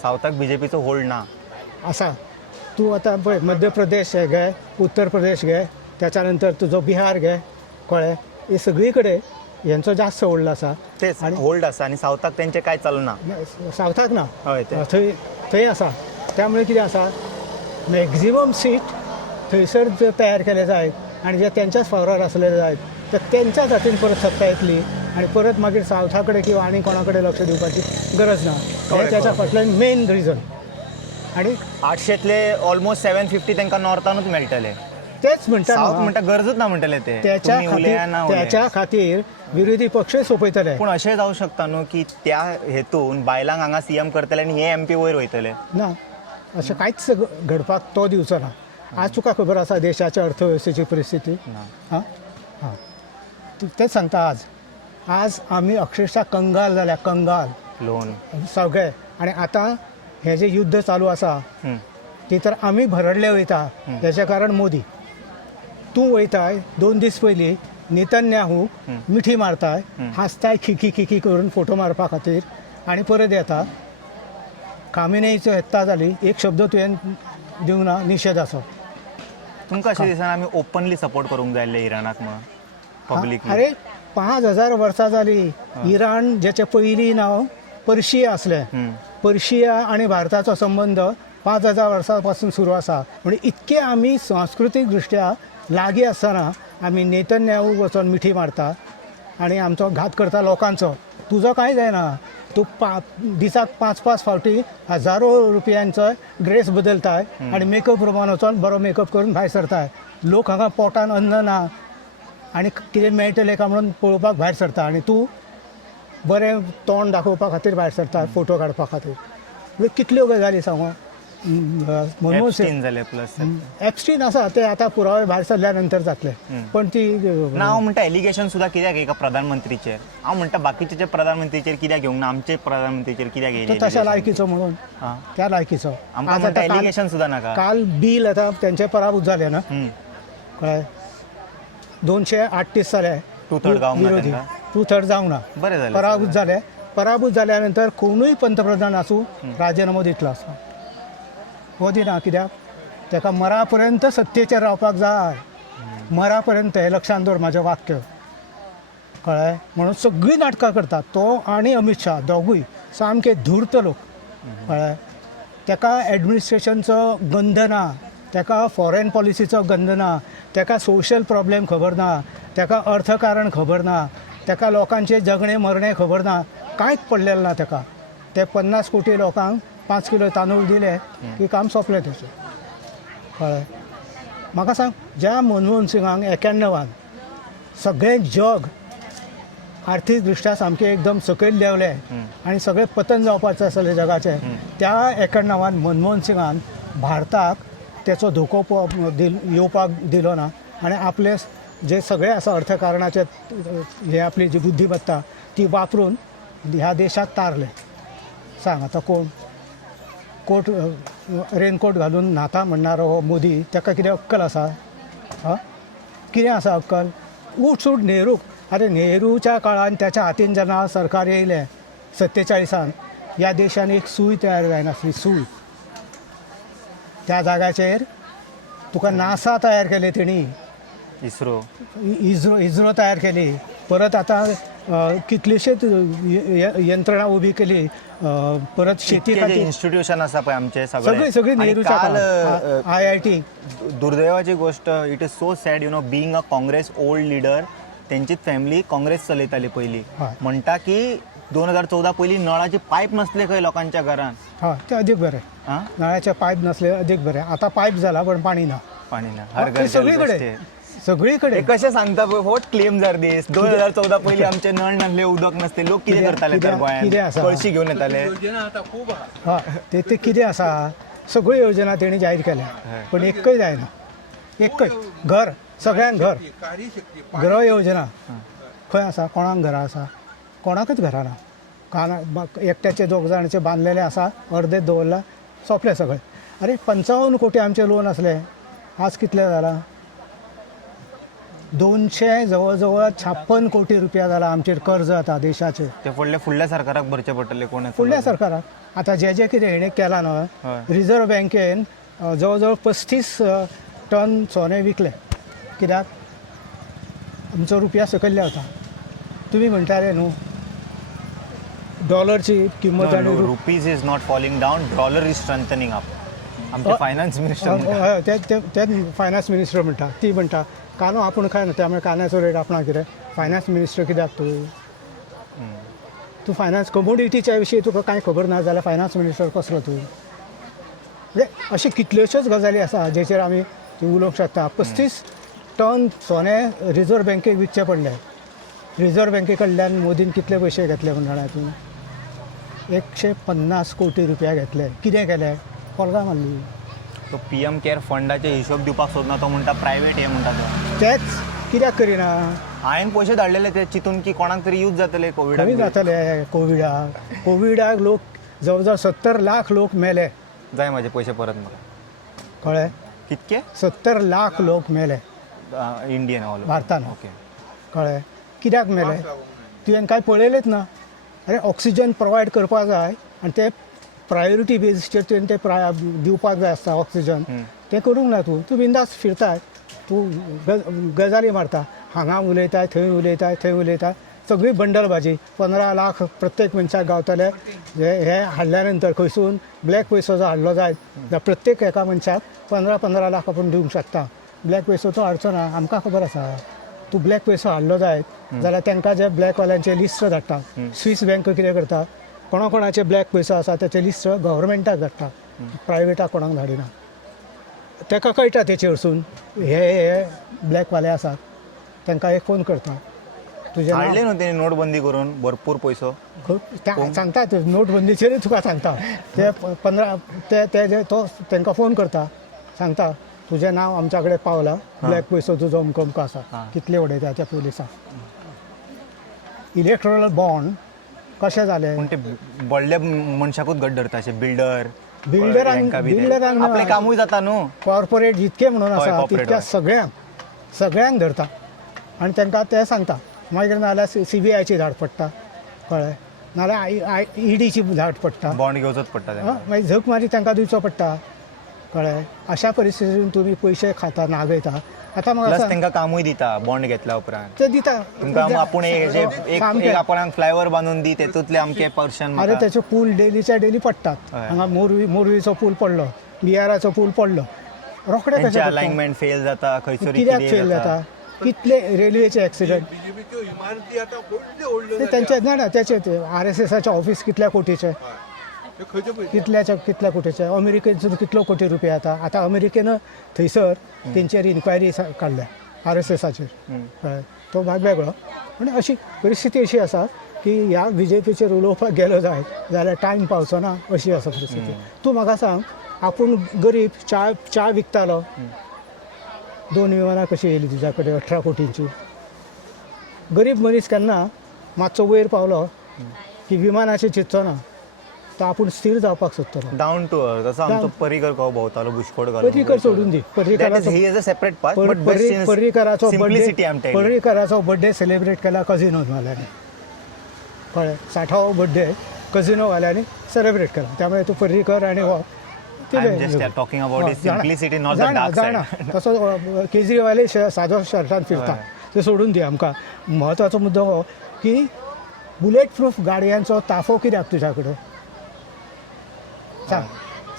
सावथाक BJPचो होल्ड ना आसा. तूं आतां पळय मध्य प्रदेश घे, उत्तर प्रदेश घे, त्याच्या नंतर तुजो बिहार घे, कळ्ळें? हे सगळी कडेन हेंचो जास्त होल्ड आसा. तेच होल्ड आसा आनी सावथाक तेंचें कांय चलना. सावथाक ना. हय ते थंय आसा. त्यामुळे कितें आसा, मॅक्झिमम सीट थंयसर जर तयार केले जायत आनी जे तेंच्याच फावरार आसले जायत तर तेंच्याच हातीन परत सत्ता येतली आनी परत मागीर सावथा कडेन किंवा आनी कोणा कडेन लक्ष दिवपाची गरज ना. हे त्याच्या फाटल्यान मेन रिजन. आनी 800तले ऑलमोस्ट 750 तांकां नॉर्थानूच मेळटले. तेच म्हणटा सावथ म्हणटा गरजूच ना म्हणटले ते. त्याच्या खातीर विरोधी पक्ष सोपयतले. पूण अशें जावं शकता न्हू की त्या हेतून बायलांक हांगा CM करतले आनी हे MP वयर वयतले. ना, अशें कांयच घडपाक तो दिवचो ना. आज तुका खबर आसा देशाच्या अर्थवेवस्थेची परिस्थिती? हां हां, तेच सांगता. आज आमी अक्षरशः कंगाल जाल्या, कंगाल लोन सगळे. आनी आतां हें जें युद्ध चालू आसा ती तर आमी भरडले वयता. हेजें कारण मोदी. तूं वयताय 2 दीस पयलीं नेतन्याहू मिठी मारताय, हांसताय खिखी करून फोटो मारपा खातीर आनी परत येता. खामेनेईचो हत्या जाली, एक शब्द तुवें दिवंक ना निशेधाचो. तुमकां अशें दिसना आमी ओपनली सपोर्ट करूंक जाय आसलें इराणाक म्हणून पब्लिकली? अरे 5000 वर्सां जाली. इराण जेचें पयलीं नांव पर्शिया आसलें. पर्शिया आनी भारताचो संबंद 5000 वर्सां पासून सुरू आसा. म्हणजे इतके आमी सांस्कृतीक दृश्ट्या लागीं आसतना आमी नेतन्याहू वचोन मिठी मारता आनी आमचो घात करता लोकांचो. तुजो कांय जायना. तूं दिसाक 5-5 फावटी हजारो रुपयांचो ड्रेस बदलताय आनी मेकअप रूमान वचोन बरो मेकअप करून भायर सरताय. लोक हांगा पोटान अन्न ना आनी कितें मेळटलें काय म्हणून पळोवपाक भायर सरता आनी तूं बरें तोंड दाखोवपा खातीर भायर सरता फोटो काडपा खातीर. म्हणजे कितल्यो गजाली सांगू. मनमोहन सिंग जाले प्लस एप्स्टीन आसा ते आतां पुरावे भायर सरल्या नंतर जातले. पण ती हांव म्हणटा एलिगेशन सुद्दां कित्याक एका प्रधानमंत्रीचेर. हांव म्हणटा बाकीचे प्रधानमंत्रीचेर कित्याक घेवंक ना, आमचे प्रधानमंत्रीचेर कित्याक तो येयले? तशा लायकीचो म्हणून त्या लायकीचो. आमकां म्हणटा एलिगेशन सुद्दां नाका. काल बील आतां तेंचे पराभूत जाले ना, कळ्ळें? 238 जाले. 2/3 गावंक ना विरोधी तांकां. 2/3 जावंक ना. बरें जालें. पराभूत जाले. पराभूत जाल्या नंतर कोणूय पंतप्रधान आसूं राजिनामो दितलो आसा. हो दिना. कित्याक? ताका मरा पर्यंत सत्तेचेर रावपाक जाय. मरा पर्यंत. हें लक्षांत दवर म्हाजें वाक्य, कळ्ळें? म्हणून सगळीं नाटकां करतात तो आनी अमित शाह दोगूय सामके धूर्त लोक, कळ्ळें? ताका एडमिनिस्ट्रेशनचो गंध ना, ताका फॉरेन पॉलिसीचो गंध ना, ताका सोशल प्रॉब्लेम खबर ना, ताका अर्थकारण खबर ना, ताका लोकांचे जगणे मरणे खबर ना, कांयच पडलेलें ना ताका. ते 50 कोटी लोकांक 5 किलो तांदूळ दिले की काम सोंपलें तेचें, कळ्ळें? म्हाका सांग, ज्या मनमोहन सिंगाक 91 सगळें जग आर्थीक दृश्ट्या सामकें एकदम सकयल देंवलें आनी सगळें पतन जावपाचें आसलें जगाचें, त्या 91 मनमोहन सिंगान भारताक तेचो धोको येवपाक दिलो ना आनी आपले जे सगळे आसा अर्थकारणाचे हे आपली जी बुद्धिमत्ता ती वापरून ह्या देशाक तारले. सांग आतां कोण? कोट रेनकोट घालून न्हाता म्हणणारो हो मोदी, ताका कितें अक्कल आसा? कितें आसा अक्कल? उठ सूट नेहरूक. अरे नेहरूच्या काळान त्याच्या हातीन जेन्ना सरकार येयलें 47 ह्या देशान एक सूय तयार जायनासली. सूय. त्या जाग्याचेर तुका नासा तयार केले तेणी, इस्रो तयार केली. परत आतां कितलीशीच यंत्रणा उभी केली परत शेती जे खातीर इन्स्टिट्यूशन आसा पळय आमचे सगळी सगळी आणि नेहरूच्या काल IIT दुर्दैवाची गोष्ट it is so sad being a Congress old leader त्यांचीच फॅमिली काँग्रेस चलयताली पयलीं हय. म्हणटा की 2014 पयलीं नळाचे पायप नसले खंय लोकांच्या घरान हय ते अधिक बरें हां नळाचे पायप नसले अधिक बरें आता पायप जाला पण पाणी ना पाणी ना हर ते घर सगळीकडे सगळीकडे हे कशे सांगता वोट क्लेम जार दीस 2014 पयलीं आमचे नळ नासले उदक नसले लोक कितें करताले तर कितें गोंयांत आसा? कळशी घेवन येताले हा ते कितें आसा सगळ्यो योजना तेणी जाहीर केल्या पण एकय जायना एकय घर सगळ्यांक घर गृह योजना खंय आसा कोणाक घरां आसा कोणाकच घरां ना एकट्याचे 2 जाणांचे बांदलेले आसा अर्दे दवरला सोंपले सगळें अरे 55 कोटी आमचे लोन असले आज कितले जाला 200 जवळ 56 कोटी रुपया जाला आमचेर कर्ज आता देशाचे ते फुडल्या सरकाराक भरचे पडटले कोण फुडल्या सरकाराक आता जे कितें हेणे केला न्हय हय. रिझर्व बँकेन जवळ 35 टन सोने विकले कित्याक आमचो रुपया सकयल्ले वता तुमी म्हणटाले न्हू डॉलरची किंमत आनी rupees is not falling down dollar is strengthening up आमचे फायनान्स मिनिस्टर ते फायनान्स मिनिस्टर म्हणटा ती म्हणटा कांदो आपूण खायना त्यामुळे कांद्याचो रेट आपणा कितें फायनान्स मिनिस्टर कित्याक तूं फायनान्स कमोडिटीच्या विशीं तुका कांय खबर ना जाल्यार फायनान्स मिनिस्टर कसलो तूं म्हणजे अशी कितल्योश्योच गजाली आसा जेचेर आमी उलोवंक शकता 35 टन सोने रिझर्व बँकेक विकचे पडले रिझर्व बँके कडल्यान मोदीन कितले पयशे घेतले म्हणटा तूं 150 कोटी रुपया घेतले कितें केलें कोलगा मारली तो PM केअर फंडाचे हिशोब दिवपाक सोदना तो म्हणटा प्रायव्हेट हे म्हणटा तो तेच कित्याक करिना हांवें पयशे धाडलेले ते चिंतून की कोणाक तरी यूज जातले कमी कोविडाक जातले कोविडाक लोक जवळ 70 लाख लोक मेले जाय माझे पयशे परत म्हाका कळ्ळें कितके 70 लाख लोक मेले इंडियन ऑल भारतान ओके कळ्ळें कित्याक मेले तुवें कांय पळयलेंच ना अरे ऑक्सिजन प्रोवायड करपाक जाय आनी ते प्रायोरिटी बेजीसचेर तुवें ते दिवपाक जाय आसता ऑक्सिजन तें करूंक ना तूं बिंदास फिरताय तूं गजाली मारता हांगा उलयताय थंय उलयताय थंय उलयताय सगळी बंडल भाजी 15 लाख प्रत्येक मनशाक गावतले हे हाडल्या नंतर खंयसून ब्लॅक पयसो जो हाडलो जायत जाल्यार प्रत्येक एका मनशाक 15 लाख आपूण दिवंक शकता ब्लॅक पयसो तो हाडचो ना आमकां खबर आसा तूं ब्लॅक पयसो हाडलो जायत जाल्यार तांकां जे ब्लॅकवाल्यांचे लिस्ट धाडटा स्वीस बँक कितें करता कोणाचे ब्लॅक पयसो आसा त्याचे लिस्ट गव्हर्मेंटाक धाडटा प्रायवेटाक कोणाक धाडिना ताका कळटा तेचे वरसून हे ब्लॅकवाले आसात तांकां एक फोन करता तुजें हाडले न्हू तेणी नोटबंदी करून भरपूर पयसो सांगता नोटबंदीचेरूय तुका सांगता ते 15 ते तो तांकां फोन करता सांगता तुजें नांव आमच्या कडेन पावला ब्लॅक पयसो तुजो अमको अमको आसा कितले उडयता त्या पुलिसांक इलेक्ट्रोरल बॉन्ड कशें जालें पूण ते व्हडल्या मनशाकूच गट धरता अशे बिल्डरांक आपलें कामूय जाता न्हू कॉर्पोरेट जितके म्हणून आसा corporate तितक्या सगळ्यांक धरता आनी तांकां ते सांगता मागीर नाल्यार CBIची धाड पडटा कळ्ळें नाल्यार EDची धाड पडटा बॉन्ड घेवचोच पडटा तेंकां. मागीर झक मारी तांकां दिवचो पडटा कळ्ळें अशा परिस्थितीन तुमी पयशे खाता नागयता आतां म्हाका प्लस तांकां कामूय दिता बॉन्ड घेतल्या उपरांत ते दिता तुमकां आपूण एक आपणाक फ्लायओव्हर बांदून दी तेतूंतले अमके पर्शन अरे त्याचे पूल डेलीच्या डेली पडटात हय. हांगा मोरवीचो पूल पडलो बिहाराचो पूल पडलो रोखडे त्यांचे त्याचे अलाइनमेंट फेल जाता खंयसर कित्याक फेल जाता कितले रेल्वेचे एक्सिडेंट त्यांचे ना त्याचे ते RSSचे ऑफिस कितल्या कोटीचे कितल्या कोटीचे अमेरिकेन सुद्दां कितलो कोटी रुपया आतां अमेरिकेन थंयसर तेंचेर इन्क्वायरी काडल्या RSSचेर तो भाग वेगळो म्हणजे अशी परिस्थिती अशी आसा की ह्या BJPचेर उलोवपाक गेलो जाल्यार टायम पावचो ना अशी आसा परिस्थिती तूं म्हाका सांग आपूण गरीब च्या विकतालो 2 विमानां कशी येयली तुज्या कडेन 18 कोटींची गरीब मनीस केन्ना मातसो वयर पावलो की विमानाचेर चिंतचो ना तो आपूण स्थिर जावपाक सोदतलो डाऊन टू अर्थ असं आमचो पर्रीकर कहो भोंवतालो बुशकोट घालून पर्रीकर सोडून दी पर्रीकराचो बर्थडे सेलिब्रेट केला कझिनोवाल्यांनी कळ्ळें 60वो बर्थडे कझिनोवाल्यांनी सेलिब्रेट केला त्यामुळे तूं पर्रीकर आनी हो talking about is simplicity not the dark जाणा तसो केजरीवाल सादो शर्टान फिरता ते सोडून दी आमकां म्हत्वाचो मुद्दो हो की बुलेट प्रूफ गाडयांचो ताफो कित्याक तुज्या कडेन सांग.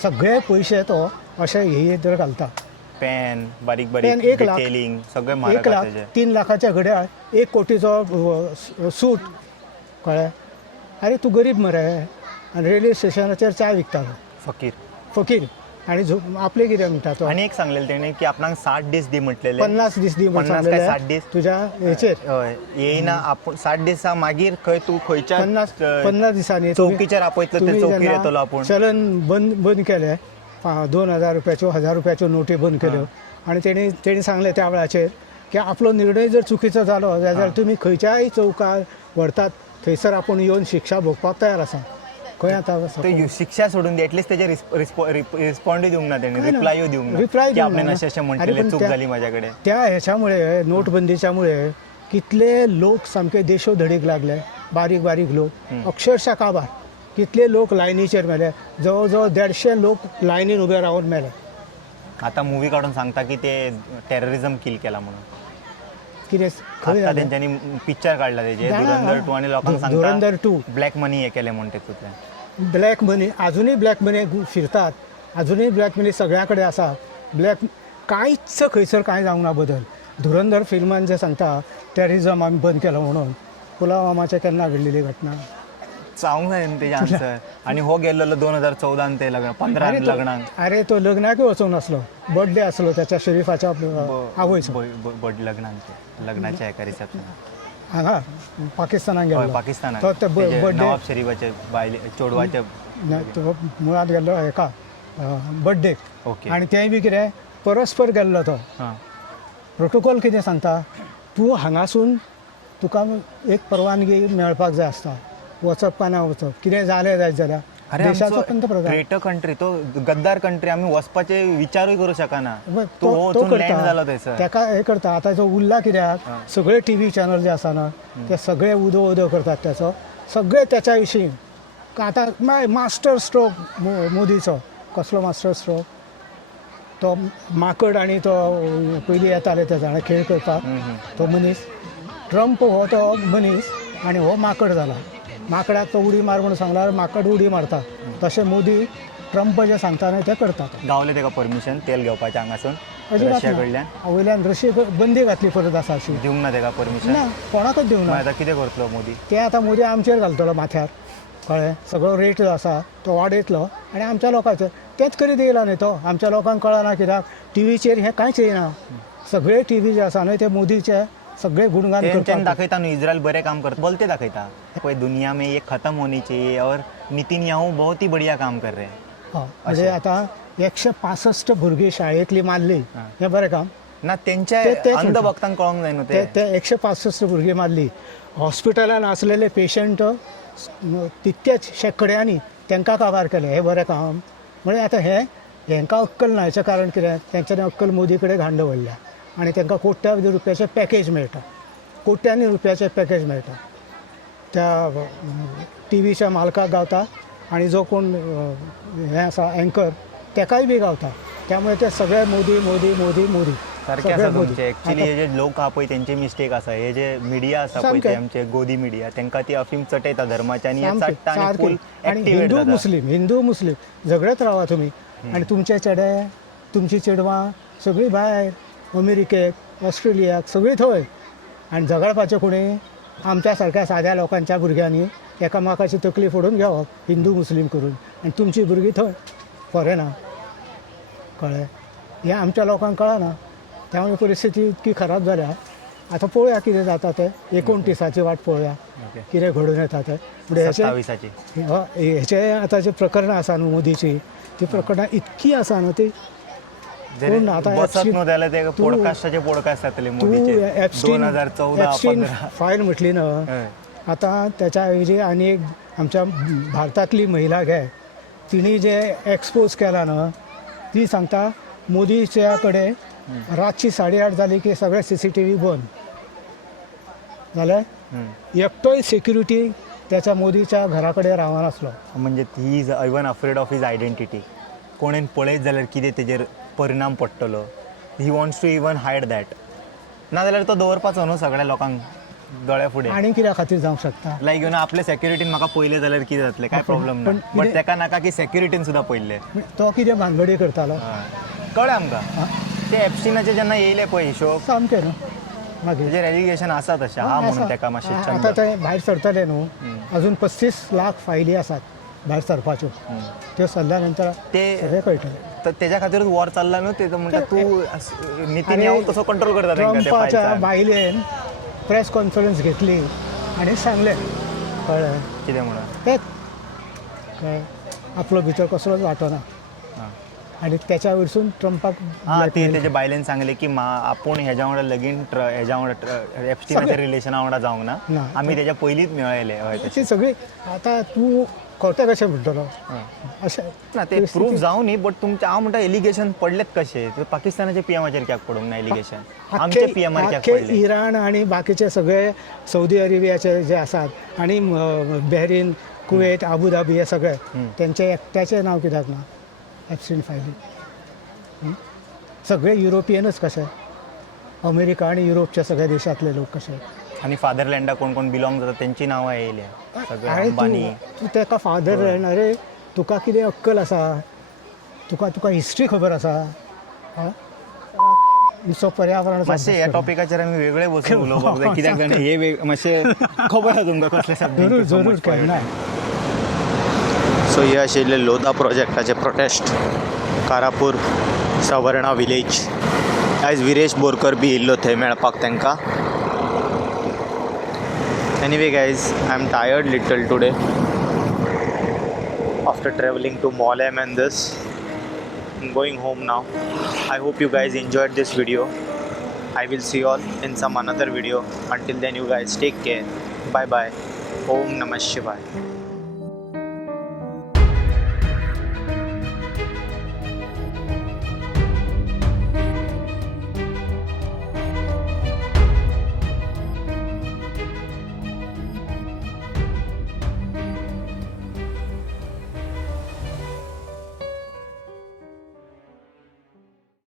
सगळे पयशे तो अशे हे तर घालता. पेन बारीक पेन बारीक 1 लाख, डिटेलिंग सगळे 1 महाग लाख, त्याचे 3 लाखाच्या घड्याळ, 1 कोटीचो सूट कळ्ळें. अरे तूं गरीब मरे. आनी रेल्वे स्टेशनाचेर चाय विकतालो फकीर. फकीर. आनी आपले कितें म्हणटा तो आणि एक सांगलेलं तेणे की आपणाक 60 दीस दी म्हटलेले 50 दीस दी म्हणून 50 काय 60 सांगलेलें दीस तुज्या हेचेर. हय येयना आपण 60 दिसा मागीर खंय तू खंयच्या 50 दिसांनी चौकीचेर आपयतलो ते चौकीर येतलो आपूण. चलन बंद केलें. 2000 रुपयाच्यो 1000 रुपयाच्यो नोटी बंद केल्यो. आनी तेणी सांगलें त्या वेळाचेर की आपलो निर्णय जर चुकीचो जालो जाल्यार तुमी खंयच्याय चौकार व्हरतात थंयसर आपूण येवन शिक्षा भोगपाक तयार आसा. खंय आतां ते शिक्षा सोडून दी एटलीस्ट तेजे रिस्पॉन्डूय दिवंक ना तेणी काय ना. रिप्लायूय दिवंक ना Reply की दिवंक आपल्यान ना. अशें अशें अरे म्हटलेलें पण चूक त्या- जाली म्हाज्या कडेन. त्या ह्याच्यामुळे नोटबंदीच्यामुळे कितले लोक सामके देशोधडीक लागले. बारीक बारीक लोक अक्षरशः काबार. कितले लोक लायनीचेर मेले. जवळ जवळ 150 लोक लायनीन उबे रावन मेले. आता मूवी काढून सांगता की ते टेररिझम किल केला म्हणून. कितें खंय आता जालें? तेंच्यांनी पिक्चर काढला तेजे जाणा, धुरंधर 2 आणि लोकांक धुरंधर सांगता 2. ब्लॅक मनी हे केले म्हणून तेतूंतल्यान. ब्लॅक मनी अजूनही ब्लॅक मनी फिरतात. अजूनही ब्लॅक मनी सगळ्या कडेन आसा. ब्लॅक कांयच खंयसर कांय जावंक ना बदल. धुरंधर फिल्मान जे सांगता टेररिझम आमी बंद केलो म्हणून पुलवामाचें केन्ना घडलेली घटना. जावंक जाय न्ही तेजे आन्सर. आणि हो गेल्लो 2014 ते लग्न 15 लग्नाक अरे तो लग्नाकूय वचूंक नासलो. बर्थडे आसलो त्याच्या शरीफाच्या आवयचो लग्नाच्या एका रिसेप्शन हांगा पाकिस्तानाक हय गेलो. पाकिस्तानात तो ते तेजे बर्थडे नवाब शरीफाचे बायले चोडवाचे तो मुळात गेल्लो हेका बर्थडेक. ओके. आनी तेंय बी कितें परस्पर गेल्लो तो. हां प्रोटोकॉल कितें सांगता तूं हांगासून तुका एक परवानगी मेळपाक जाय आसता. वचप का ना वचप कितें जालें जायत जाल्यार अरे देशाचो पंतप्रधान ग्रेटर कंट्री तो गद्दार कंट्री आमी वचपाचे विचारूय करूं शकना. तो तो तो वचून लँड जालो करता. थंयसर. ताका हे करता. आतां जो उरला कित्याक सगळे टीव्ही चॅनल जे आसा ना ते सगळे उदो उदो करतात त्याचो. सगळे त्याच्या विशीं आतां मास्टर स्ट्रोक मोदीचो. कसलो मास्टर स्ट्रोक तो माकड आनी तो पयलीं येताले ते जाणा खेळ करपाक तो मनीस. ट्रम्प हो तो मनीस आनी हो माकड जाला. माकडाक तो उडी मार म्हणून सांगल्यार माकड उडी मारता. तशें मोदी ट्रम्प जे सांगता न्हय तें करता. गावले तेका परमिशन तेल घेवपाचें हांगासून अजिबात रशिया ना. कडल्यान वयल्यान रशी बंदी घातली परत आसा अशी. दिवंक ना तेका परमिशन. ना कोणाकच दिवंक ना. आतां कितें करतलो मोदी. ते आतां मोदी आमचेर घालतलो माथ्यार. कळ्ळें. सगळो रेट जो आसा तो वाडयतलो आनी आमच्या लोकांचेर तेंच करीत येयला न्हय तो. आमच्या लोकांक कळना कित्याक टीव्हीचेर हें कांयच येना. सगळे टीव्ही जे आसा न्हय ते मोदीचे सगळे गुणगान तेंच्यान करतात. दाखयता न्हू इस्रायल बरें काम करता बोलते दाखयता पळय दुनिया में ये खत्म होनी चाहिए और नितिनयाहू बहुत ही बढ़िया काम कर रहे हैं. म्हणजे आतां 165 भुरगीं शाळेंतली मारली हें बरें काम. ना तेंच्या तेच म्हणटा. अंधभक्तांक कळोंक जाय न्हू ते ते 165 भुरगीं मारली. हॉस्पिटलान आसलेले पेशंट तितकेच शेकड्यांनी तांकां काबार केले. हें बरें काम. म्हणजे आतां हेंकां अक्कल ना. हेचें कारण कितें तेंच्यांनी अक्कल मोदी कडेन घाण दवरल्या आनी तांकां कोट्यावधी रुपयाचें पॅकेज मेळटा. कोट्यांनी रुपयाचें पॅकेज मेळटा. त्या टीव्हीच्या मालकाक गावता आनी जो कोण हें आसा एंकर ताकाय बी गावता. त्यामुळे ते सगळे मोदी मोदी मोदी मोदी सारकें आसा तुमचें. एक्चुअली हे जे लोक आहा पळय तेंचे मिस्टेक आसा. हे जे मिडिया आसा पळय ते आमचे गोदी मिडिया तांकां ती अफीम चटयता धर्माच्या आनी हे चडटा आनी फूल आणि एक्टिवेट जाता. हिंदू मुस्लीम झगडत रावा तुम्ही. आणि तुमचे चेडे तुमची चेडवां सगळीं भायर अमेरिकेक ऑस्ट्रेलियाक सगळीं थंय. आनी झगडपाचें कोणी आमच्या सारक्या साद्या लोकांच्या भुरग्यांनी एकामेकाची तकली फोडून घेवप हिंदू मुस्लीम करून आनी तुमची भुरगीं थंय फॉरेनाक. कळ्ळें. हें आमच्या लोकांक कळना. त्यामुळे परिस्थिती इतकी खराब जाल्या. आतां पळोवया कितें जाता तें. 29ची वाट पळोवया कितें घडून येता तें. म्हणजे 27ची हेचे आतां जी प्रकरणां आसा न्हू मोदीची ती प्रकरणां इतकी आसा न्हू ती कोण आतां बसत न्हू जाल्यार ते पॉडकास्टाचे पॉडकास्ट जातले मोदीचे 2014-15 फायल म्हटली ना. आतां त्याच्या ऐवजी आनी एक आमच्या भारतांतली महिला घे तिणी जे एक्सपोज केला ना ती सांगता मोदीच्या कडेन रातची 8:30 जाली की सगळे CCTV बंद जाले. एकटोय सेक्युरिटी त्याच्या मोदीच्या घरा कडेन रावनासलो. म्हणजे he is even afraid of his identity. कोणेन पळयत जाल्यार कितें तेजेर परिणाम पडटलो. He wants to even hide that. नाजाल्यार तो दवरपाचो न्हू सगळ्या लोकांक दोळ्या फुडें आनी कित्या खातीर जावंक शकता लायक यू नो आपल्या सेक्युरिटीन म्हाका पयले जाल्यार कितें जातलें काय प्रॉब्लेम ना पण बट कितें- तेका नाका की सेक्युरिटीन सुद्दां पयले तो कितें भानगडी करतालो कळ्ळें आमकां ते एप्स्टिनाचे जेन्ना येयले पळय हिशोब सामकें न्हू मागीर तेजेर एलिगेशन आसा तशें हा म्हणून तेका मातशें आतां चंद ते भायर सरतले न्हू अजून 35 लाख फायली आसात भायर सरपाच्यो त्यो सरल्या नंतर ते सगळें कळटलें तर तेज्या खातीरूच वॉर चालला न्हू ते म्हणटा तूं नितीन तसो कंट्रोल करता तेंका ते ट्रम्पाच्या फायल्सान. बायलेन प्रेस कॉन्फरन्स घेतली आनी सांगलें कळ्ळें कितें म्हणून तेच कळ्ळें आपलो भितर कसलोच वांटो ना हां. आनी त्याच्या वयरसून ट्रम्पाक हा ती blackmail तेजे बायलेन सांगले की आपूण हेज्या वांगडा लगीन हेज्या वांगडा एप्स्टिनाच्या रिलेशना वांगडा जावंक ना. ना आमी तेज्या पयलींच मेळयले हय तशें ती सगळी आतां तूं खोटें कशें म्हणटलो अशें ना ते प्रूफ जावं न्ही बट तुमचे हांव म्हणटा एलिगेशन पडलेत कशे ते पाकिस्तानाच्या पीएमाचेर कित्याक पडूंक ना एलिगेशन आमचे पीएमार कित्याक आख्खे पडले इराण आणि बाकीचे सगळे सौदी अरेबियाचे जे आसात आणि बहरीन कुवेत अबुधाबी हे सगळे त्यांचे एकट्याचे नाव कित्याक ना एप्स्टीन फायली सगळे युरोपियनच कशे अमेरिका आणि युरोपच्या सगळ्या देशातले लोक कशे आणि फादरलँडा कोण कोण बिलॉंग जाता तेंची नांवां येयल्या सगळे अरे अंबानी तूं तेका फादर अरे तुका कितें अक्कल आसा तुका हिस्ट्री खबर आसा हिचो पर्यावरण मातशे ह्या टॉपिकाचेर आमी वेगळे बसून उलोवपाक जाय कित्याक जाणां हे मातशे खबर आसा तुमकां कसले जरूर सब्जेक्ट जरूर केन्नाय सो हे आशिल्ले लोधा प्रोजेक्टाचे प्रोटेस्ट कारापूर सवर्णा विलेज आयज विरेश बोरकर बी येयल्लो थंय मेळपाक तांकां anyway guys I am tired little today after travelling to Mollem and this going home now. I hope you guys enjoyed this video. I will see you all in some another video. Until then, you guys take care. Bye bye. Om Namah Shivaya.